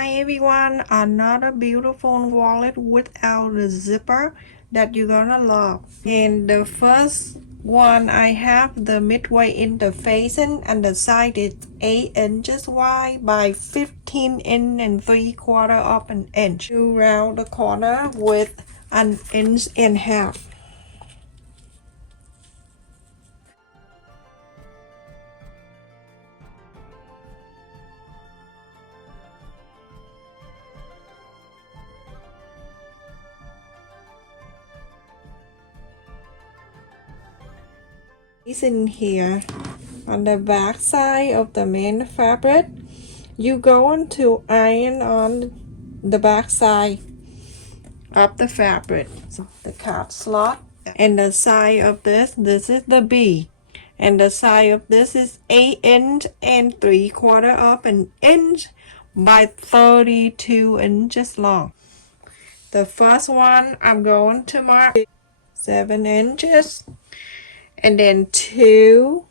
Hi everyone, another beautiful wallet without a zipper that you're gonna love. And the first one I have the midway interfacing and the side is 8 inches wide by 15 inch and 3/4 of an inch. You round the corner with an inch and a half. Is in here on the back side of the main fabric. You going to iron on the back side of the fabric, so the cap slot, and the side of this is the B, and the side of this is 8 inch and 3/4 of an inch by 32 inches long. The first one I'm going to mark 7 inches, and then 2.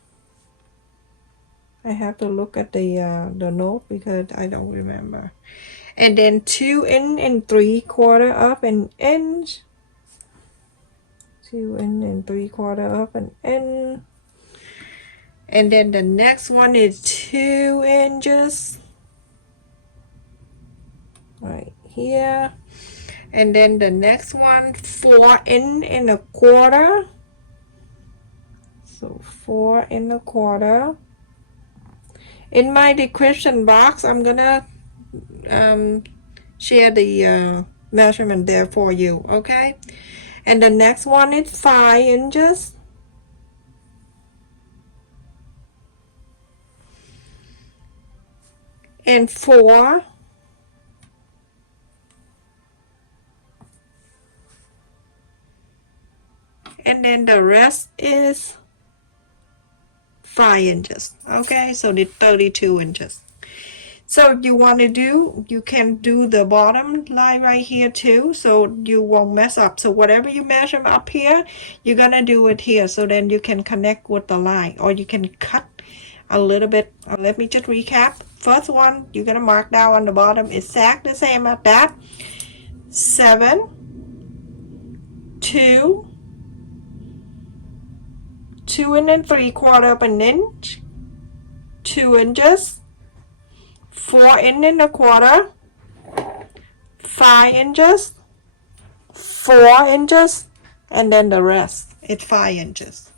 I have to look at the note because I don't remember. And then 2 inch and 3/4 of an inch. 2 inch and 3/4 of an inch. And then the next one is 2 inches. Right here. And then the next one 4 inch and 1/4. So 4 and 1/4. In my description box, I'm gonna share the measurement there for you, okay? And the next one is 5 inches. And 4. And then the rest is 5 inches, okay? So the 32 inches. So if you want to do, you can do the bottom line right here too, so you won't mess up. So whatever you measure up here, you're gonna do it here, so then you can connect with the line, or you can cut a little bit. Let me just recap. First one, you're gonna mark down on the bottom exactly the same as that. 7, 2 and 3/4 of an inch, 2 inches, 4 inch and 1/4, 5 inches, 4 inches, and then the rest is 5 inches.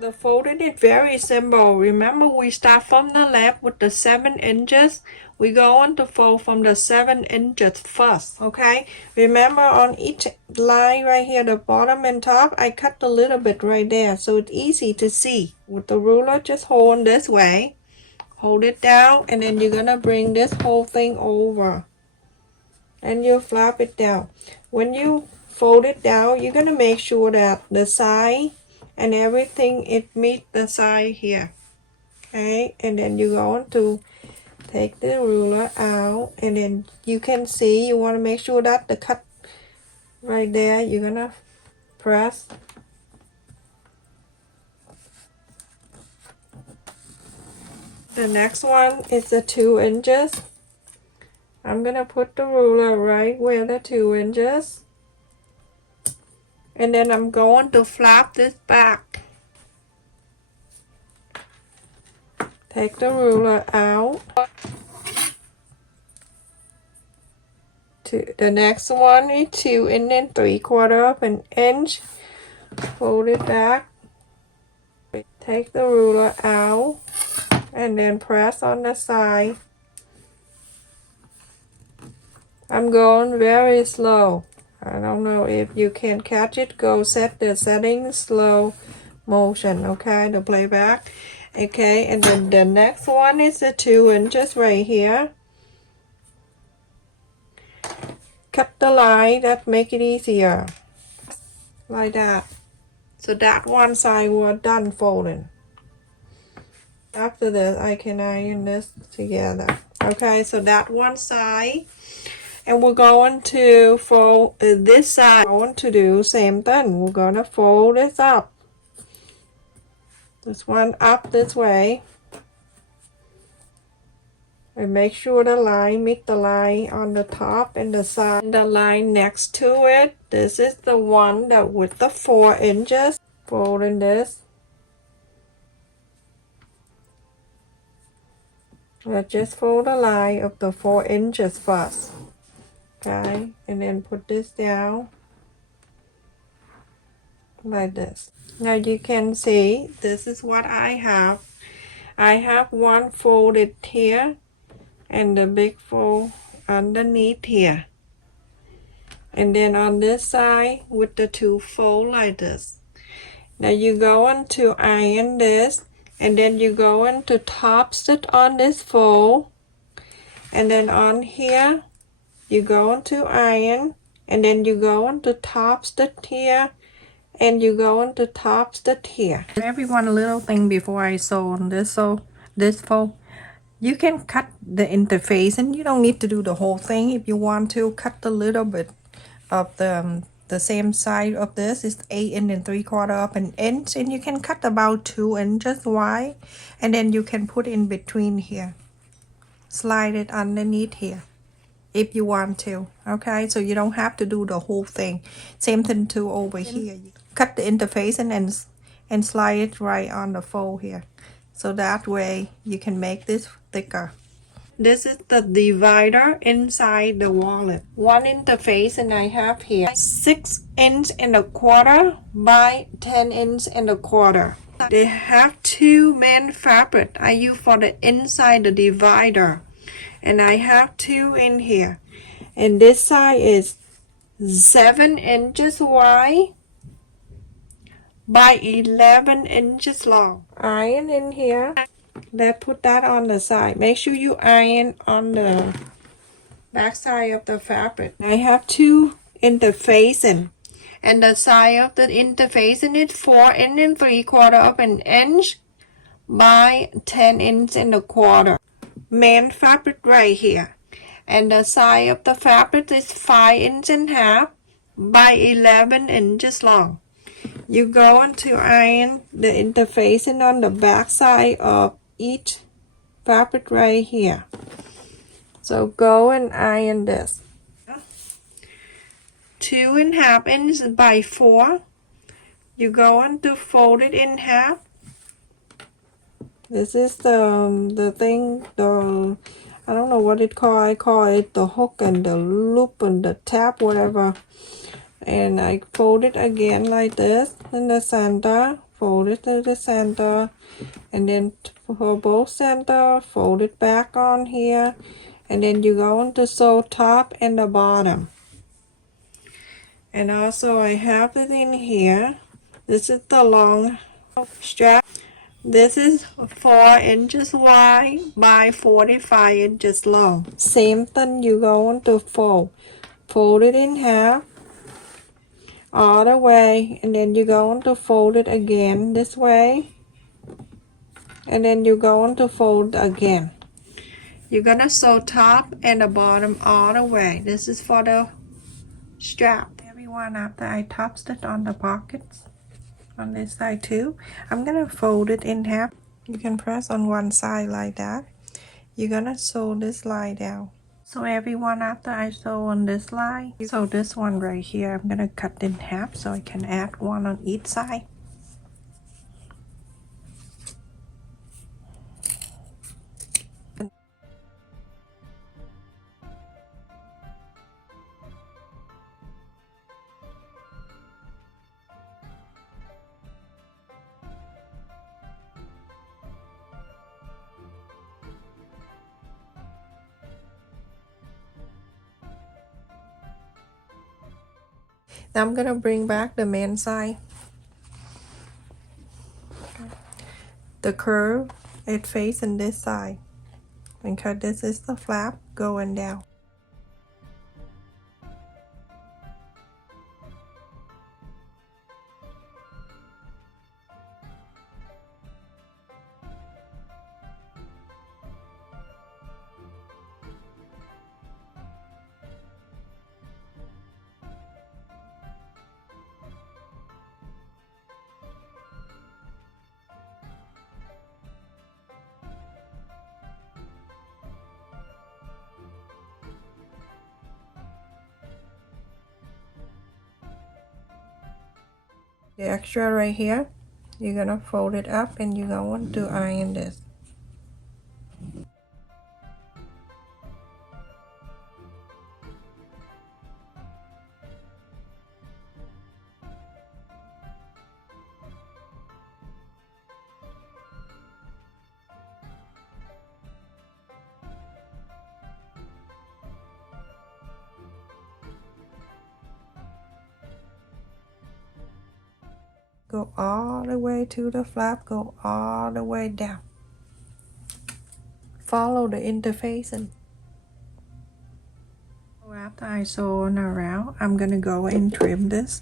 The folding is very simple. Remember, we start from the left with the 7 inches. We're going to fold from the 7 inches first, okay? Remember, on each line right here, the bottom and top, I cut a little bit right there, so it's easy to see. With the ruler, just hold this way. Hold it down, and then you're gonna bring this whole thing over. And you flap it down. When you fold it down, you're gonna make sure that the side and everything it meets the side here, okay? And then you're going to take the ruler out, and then you can see, you want to make sure that the cut right there, you're gonna press. The next one is the 2 inches. I'm gonna put the ruler right where the 2 inches, and then I'm going to flap this back. Take the ruler out. The next one is 2 inch and 3/4 of an inch. Fold it back. Take the ruler out, and then press on the side. I'm going very slow. I don't know if you can catch it. Go set the settings slow motion, okay, the playback. Okay, and then the next one is the 2 inches right here. Cut the line, that make it easier, like that. So that one side was done folding. After this, I can iron this together. Okay, so that one side. And we're going to fold this side. We're going to do same thing. We're going to fold this up. This one up this way. And make sure the line meet the line on the top and the side. And the line next to it. This is the one that with the 4 inches. Folding this. Let's just fold the line of the 4 inches first. Okay, and then put this down like this. Now you can see this is what I have. I have one folded here and the big fold underneath here. And then on this side with the 2 fold like this. Now you're going to iron this and then you're going to top stitch on this fold. And then on here you're going to iron and then you're going to top stitch here and you're going to top stitch here. Everyone, a little thing before I sew on this fold. You can cut the interface and you don't need to do the whole thing. If you want to cut a little bit of the same side of this is 8 and 3/4 up an inch, and you can cut about 2 inches wide, and then you can put in between here, slide it underneath here if you want to. Okay, so you don't have to do the whole thing. Same thing too over here. You cut the interface and slide it right on the fold here, so that way you can make this thicker. This is the divider inside the wallet. One interface and I have here 6 1/4 by 10 1/4. They have 2 main fabric I use for the inside the divider. And I have 2 in here. And this side is 7 inches wide by 11 inches long. Iron in here. Let's put that on the side. Make sure you iron on the back side of the fabric. I have 2 interfacing, and the side of the interfacing is 4 3/4 of an inch by 10 1/4. Main fabric right here, and the side of the fabric is 5 1/2 by 11 inches long. You're going to iron the interfacing on the back side of each fabric right here. So go and iron this. 2 1/2 inches by 4. You're going to fold it in half. This is the thing, I don't know what it called. I call it the hook and the loop and the tab, whatever. And I fold it again like this in the center, fold it to the center, and then for both center, fold it back on here, and then you're going to sew top and the bottom. And also I have it in here. This is the long strap. This is 4 inches wide by 45 inches long. Same thing, you're going to fold it in half all the way, and then you're going to fold it again this way, and then you're going to fold again. You're gonna sew top and the bottom all the way. This is for the strap. Everyone, after I top stitch on the pockets on this side too, I'm gonna fold it in half. You can press on one side like that. You're gonna sew this line down. So everyone, after I sew on this line, so this one right here, I'm gonna cut in half so I can add one on each side. Now I'm gonna bring back the main side. The curve, it facing this side. Because this is the flap going down. The extra right here, you're gonna fold it up and you're going to iron this. Go all the way to the flap, go all the way down. Follow the interfacing. So after I sew on around, I'm gonna go and trim this.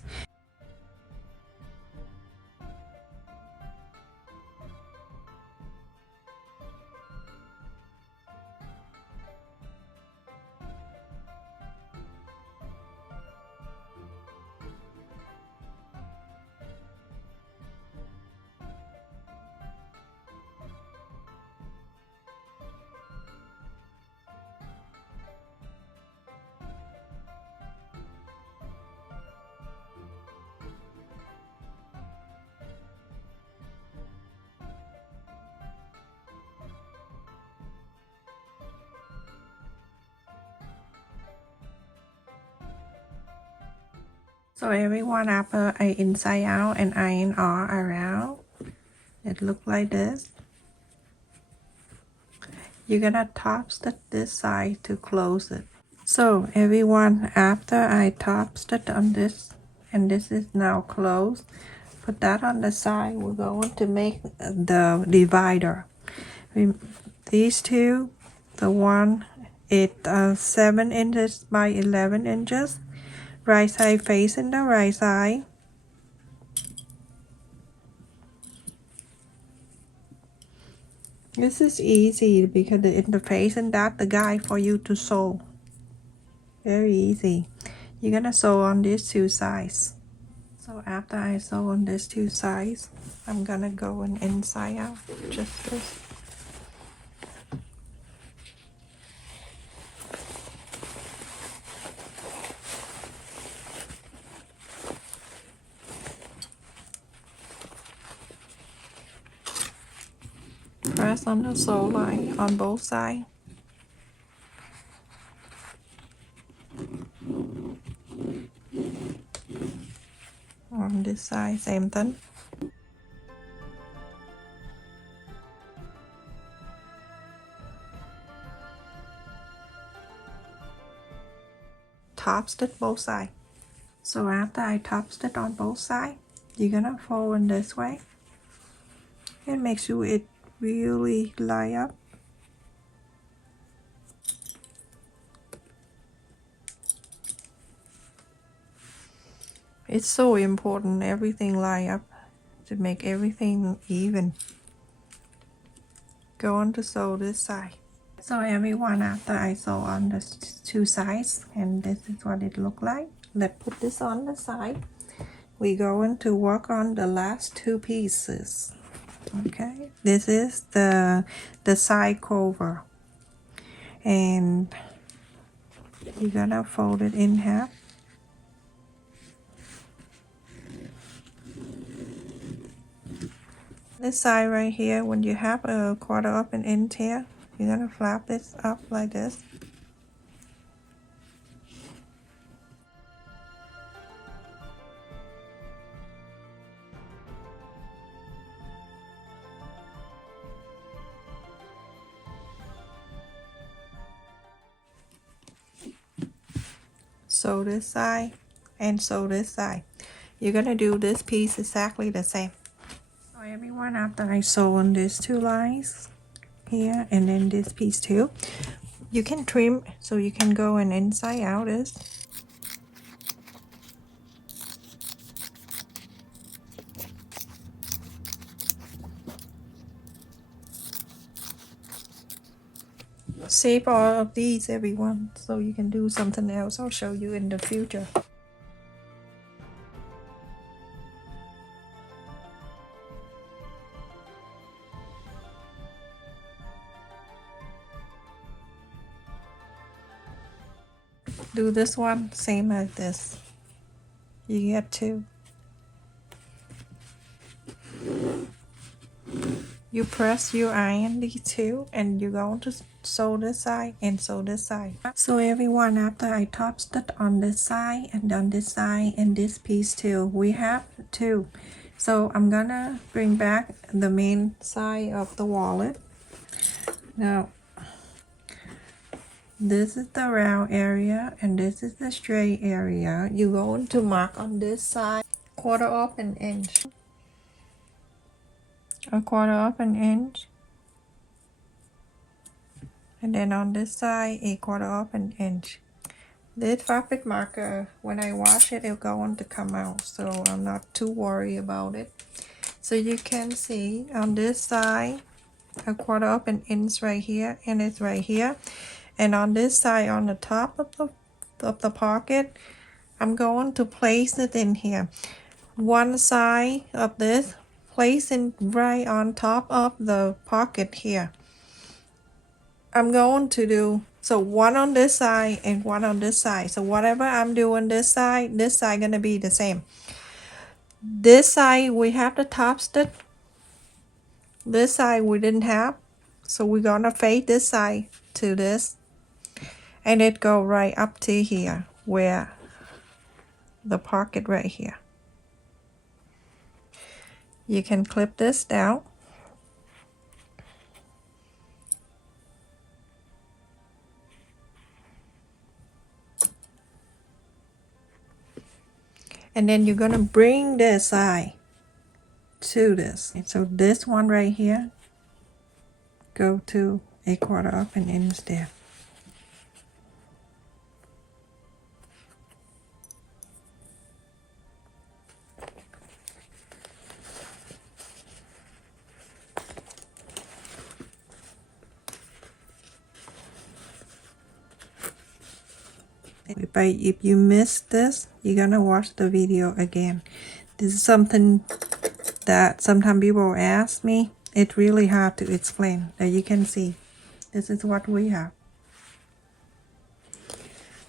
So everyone, after I inside out and iron all around, it look like this. You're gonna top stitch this side to close it. So everyone, after I top stitch on this, and this is now closed, put that on the side. We're going to make the divider. These two, the one it's 7 inches by 11 inches. Right side facing the right side. This is easy because the interface and that's the guide for you to sew. Very easy. You're gonna sew on these two sides. So after I sew on these two sides, I'm gonna go and inside out just this. Press on the sew line on both sides. On this side, same thing. Top stitch both sides. So after I top stitch on both sides, you're gonna fold in this way and make sure it really line up. It's so important everything line up to make everything even. Go on to sew this side. So everyone, after I sew on the two sides, and this is what it look like. Let's put this on the side. We're going to work on the last two pieces. Okay, this is the side cover, and you're gonna fold it in half. This side right here, when you have a quarter up and end here, you're gonna flap this up like this. Sew this side and sew this side. You're gonna do this piece exactly the same. So everyone, after I sew on these two lines here and then this piece too, you can trim so you can go and inside out this. Save all of these, everyone, so you can do something else. I'll show you in the future. Do this one same as this. You get two. you press your iron these two, and you're going to sew this side and sew this side. So everyone, after I top stitch on this side and on this side and this piece too, we have two. So I'm gonna bring back the main side of the wallet. Now this is the round area and this is the straight area. You're going to mark on this side 1/4 of an inch, 1/4 of an inch, and then on this side 1/4 of an inch. This fabric marker, when I wash it, it'll going to come out, so I'm not too worried about it. So you can see on this side 1/4 of an inch right here, and it's right here. And on this side, on the top of the pocket, I'm going to place it in here. One side of this, place it right on top of the pocket here. I'm going to do, so one on this side and one on this side. So whatever I'm doing this side gonna be the same. This side we have the top stitch. This side we didn't have. So we're gonna fade this side to this. And it go right up to here, where the pocket right here. You can clip this down. And then you're gonna bring this side to this. And so this one right here, go to 1/4 of an inch there. If you missed this, you're gonna watch the video again. This is something that sometimes people ask me. It's really hard to explain. That you can see. This is what we have.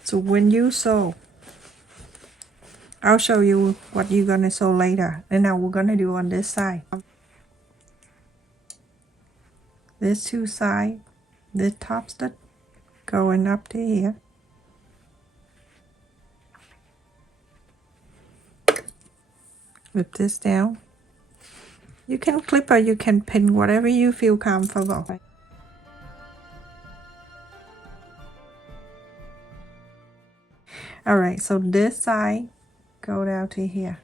So when you sew, I'll show you what you're gonna sew later. And now we're gonna do on this side. This two side, this top stitch going up to here. Flip this down. You can clip or you can pin, whatever you feel comfortable. Alright, so this side go down to here.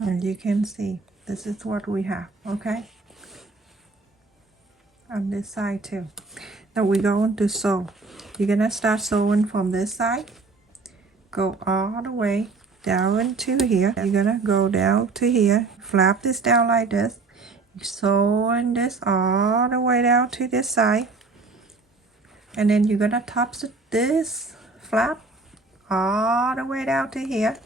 And you can see, this is what we have, okay? On this side too. Now we're going to sew. You're gonna start sewing from this side. Go all the way down to here. You're gonna go down to here. Flap this down like this. Sewing this all the way down to this side. And then you're gonna top stitch this flap all the way down to here.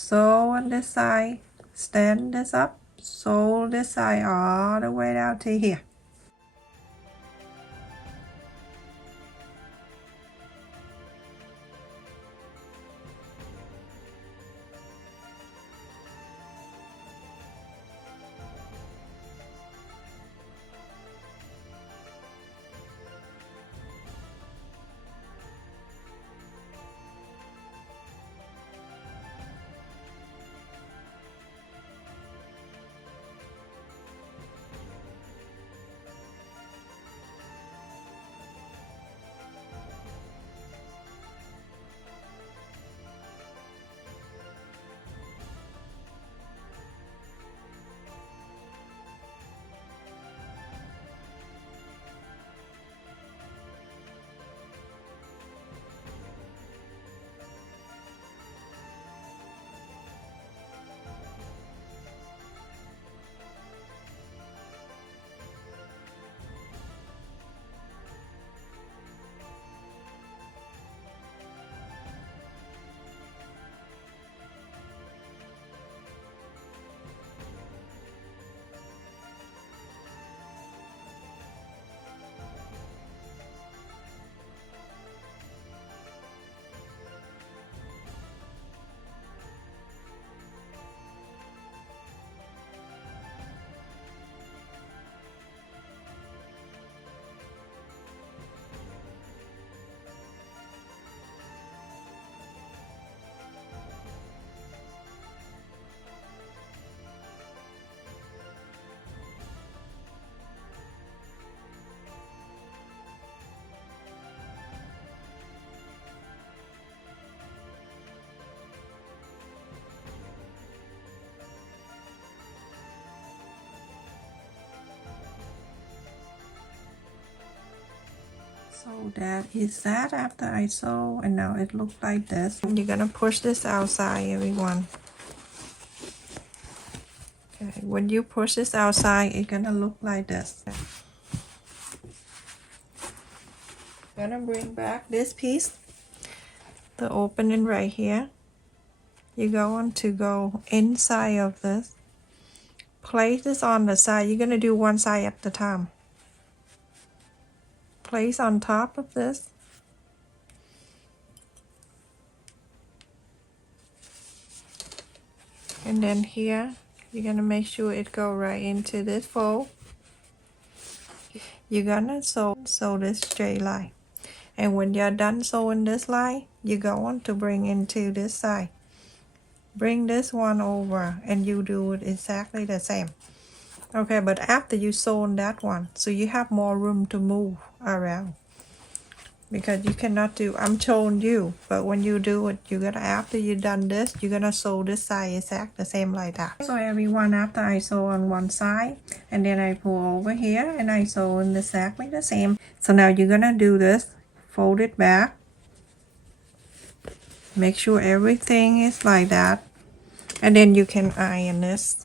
Sew on this side, stand this up, sew this side all the way down to here. So that is that after I sew, and now it looks like this. You're gonna push this outside, everyone. Okay, when you push this outside, it's gonna look like this. Gonna bring back this piece, the opening right here. You're going to go inside of this. Place this on the side. You're gonna do one side at a time. Place on top of this. And then here, you're gonna make sure it go right into this fold. You're gonna sew this straight line. And when you're done sewing this line, you're going to bring into this side. Bring this one over and you do it exactly the same. Okay, but after you sew on that one, so you have more room to move around. Because you cannot do, I'm showing you, but when you do it, you're gonna, after you done this, you're gonna sew this side exact the same like that. So everyone, after I sew on one side, and then I pull over here, and I sew in exactly the same. So now you're gonna do this, fold it back. Make sure everything is like that. And then you can iron this.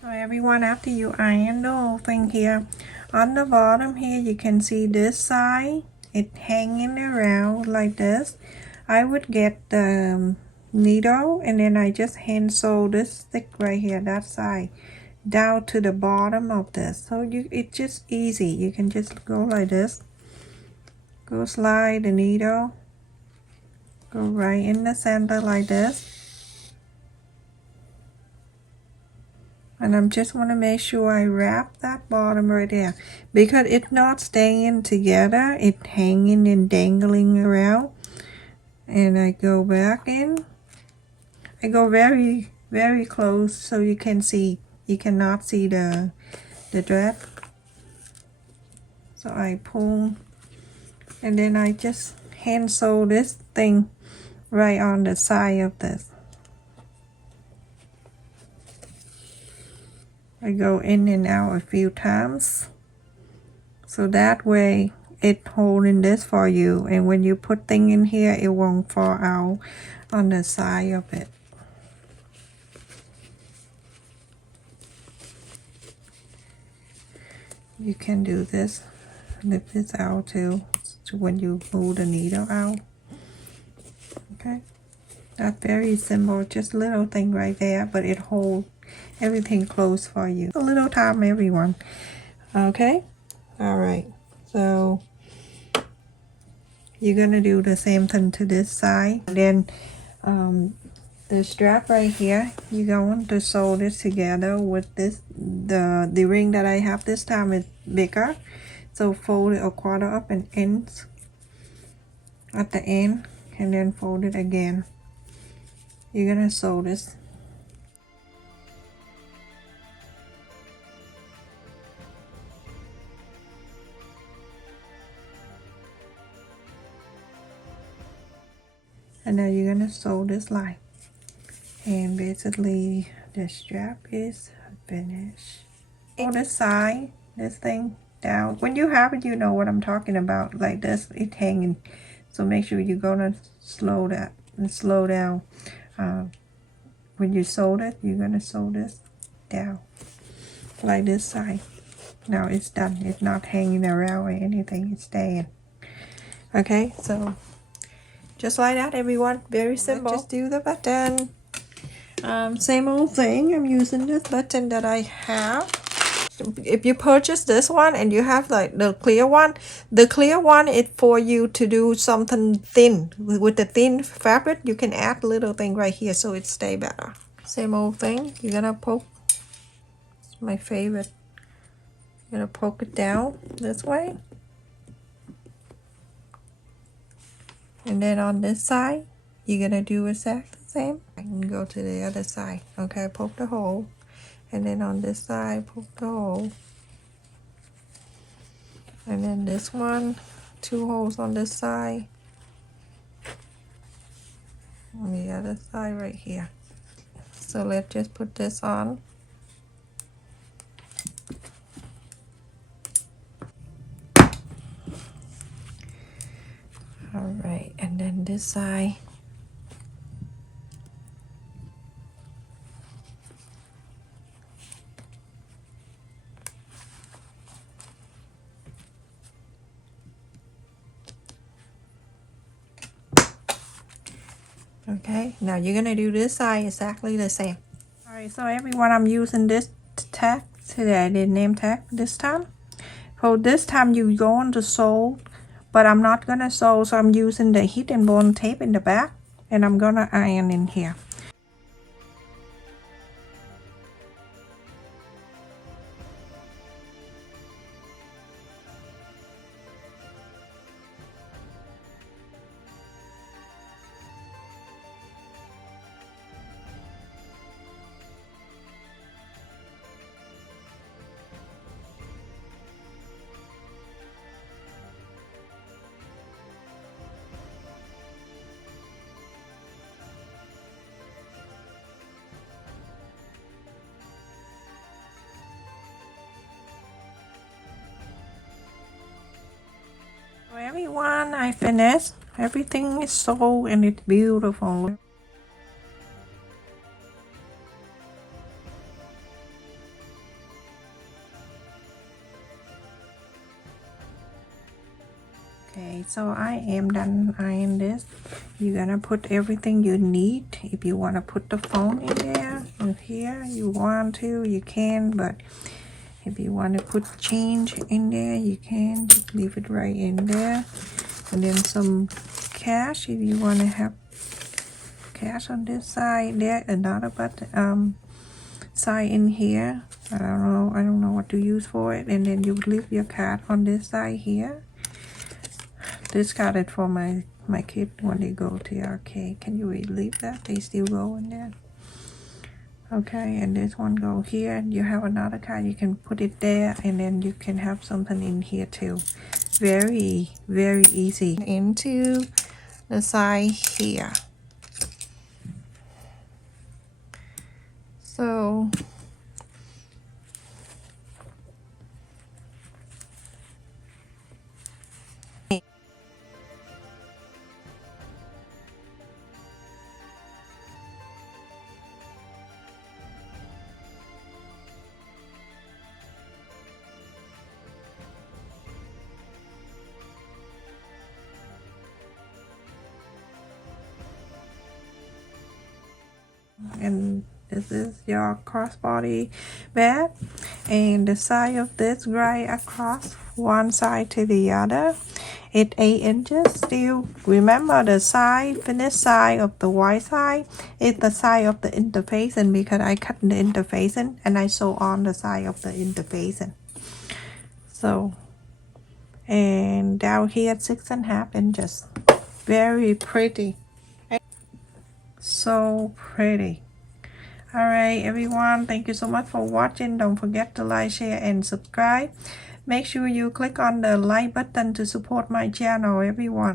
So everyone, after you iron the whole thing here, on the bottom here you can see this side, it hanging around like this. I would get the needle and then I just hand sew this stick right here, that side, down to the bottom of this. So it's just easy. You can just go like this. Go slide the needle. Go right in the center like this. And I'm just want to make sure I wrap that bottom right there. Because it's not staying together. It's hanging and dangling around. And I go back in. I go very, very close so you can see. You cannot see the thread. So I pull. And then I just hand sew this thing right on the side of this. I go in and out a few times. So that way it's holding this for you. And when you put thing in here, it won't fall out on the side of it. You can do this. Lift this out too. So when you move the needle out. Okay. That's very simple. Just little thing right there. But it holds everything close for you. A little time, everyone. Okay. All right. So you're gonna do the same thing to this side. And then the strap right here, you're going to sew this together with this. The ring that I have this time is bigger. So fold it a quarter up and ends at the end. And then fold it again. You're gonna sew this. And now you're gonna sew this line. And basically the strap is finished. On this side, this thing down. When you have it, you know what I'm talking about. Like this, it's hanging. So make sure you're gonna slow that and slow down. When you sew it, you're gonna sew this down like this side. Now it's done. It's not hanging around or anything. It's staying. Okay, so just like that, everyone. Very simple. Let's just do the button. Same old thing. I'm using this button that I have. If you purchase this one and you have like the clear one is for you to do something thin. With the thin fabric, you can add little thing right here so it stay better. Same old thing. You're gonna poke. It's my favorite. You're gonna poke it down this way. And then on this side, you're gonna do exactly the same. I can go to the other side. Okay, poke the hole. And then on this side, poke the hole. And then this one, 2 holes on this side. On the other side right here. So let's just put this on. this side. Okay, now you're gonna do this side exactly the same. Alright, so everyone, I'm using this tag today, the name tag this time. So this time you go on the sew, but I'm not gonna sew, so I'm using the heat and bond tape in the back, and I'm gonna iron in here. So everyone, I finished. Everything is sewn and it's beautiful. Okay, so I am done ironing this. You're gonna put everything you need. If you want to put the phone in there, in here, you want to, you can, but if you want to put change in there, you can. Just leave it right in there. And then some cash if you want to have cash on this side. There another button side in here. I don't know what to use for it. And then you leave your card on this side here. This card is for my kid when they go to the arcade. Can you leave that? They still go in there. Okay, and this one go here. You have another card, you can put it there, and then you can have something in here too. Very easy. Into the side here. So and this is your crossbody bag, and the side of this right across one side to the other, it's 8 inches. Still remember the side, finished side of the white side is the side of the interfacing, because I cut the interfacing and I sew on the side of the interfacing. So, and down here 6.5 inches. Very pretty. So pretty. Alright everyone, thank you so much for watching. Don't forget to like, share and subscribe. Make sure you click on the like button to support my channel, everyone.